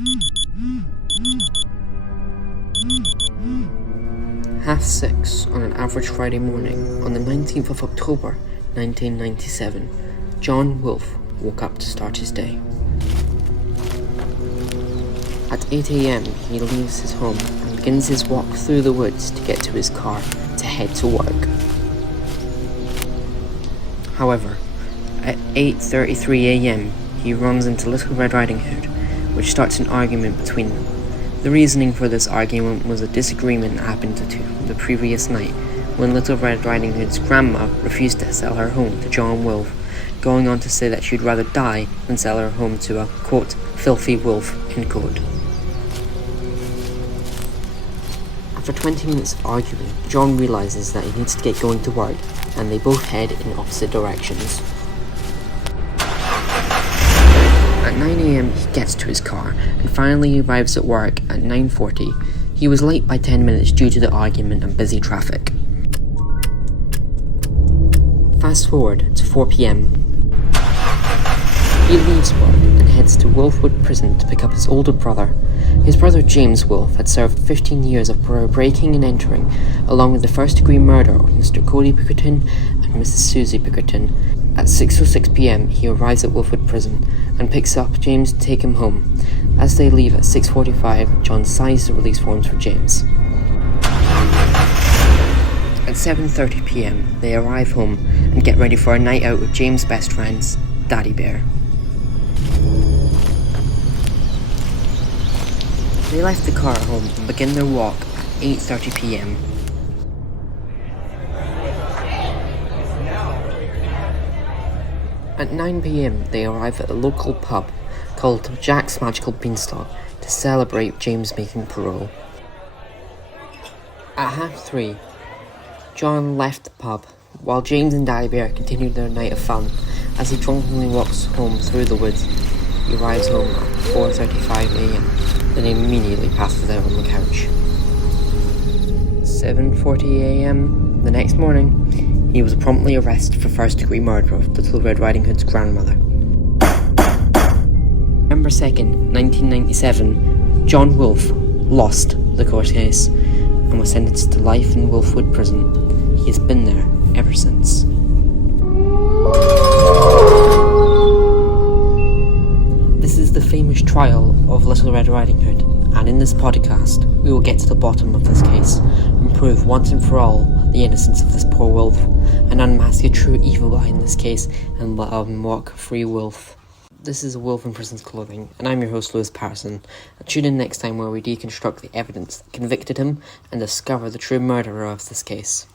6:30 on an average Friday morning on the 19th of October, 1997, John Wolfe woke up to start his day. At 8 a.m, he leaves his home and begins his walk through the woods to get to his car to head to work. However, at 8:33 a.m, he runs into Little Red Riding Hood, which starts an argument between them. The reasoning for this argument was a disagreement that happened the previous night when Little Red Riding Hood's grandma refused to sell her home to John Wolfe, going on to say that she'd rather die than sell her home to a, quote, filthy wolf, end quote. After 20 minutes of arguing, John realizes that he needs to get going to work, and they both head in opposite directions. At 9 a.m, he gets to his car and finally arrives at work at 9:40. He was late by 10 minutes due to the argument and busy traffic. Fast forward to 4 p.m. He leaves work and heads to Wolfwood Prison to pick up his older brother. His brother James Wolfe had served 15 years of breaking and entering, along with the first-degree murder of Mr. Cody Bickerton and Mrs. Susie Bickerton. At 6:06 p.m, he arrives at Wolfwood Prison and picks up James to take him home. As they leave at 6:45, John signs the release forms for James. At 7:30 p.m, they arrive home and get ready for a night out with James' best friends, Daddy Bear. They left the car at home and begin their walk at 8:30 p.m. At 9 p.m, they arrive at a local pub called Jack's Magical Beanstalk to celebrate James making parole. At 3:30, John left the pub, while James and Daddy Bear continued their night of fun. As he drunkenly walks home through the woods, he arrives home at 4:35 a.m, then immediately passes out on the couch. 7:40 a.m, the next morning, he was promptly arrested for first-degree murder of Little Red Riding Hood's grandmother. November 2nd, 1997, John Wolfe lost the court case and was sentenced to life in Wolfwood Prison. He has been there ever since. This is the famous trial of Little Red Riding Hood, and in this podcast, we will get to the bottom of this case and prove once and for all the innocence of this poor wolf, and unmask the true evil behind this case and let him walk free wolf. This is a Wolf in Prison's Clothing, and I'm your host, Lewis Patterson. Tune in next time where we deconstruct the evidence that convicted him and discover the true murderer of this case.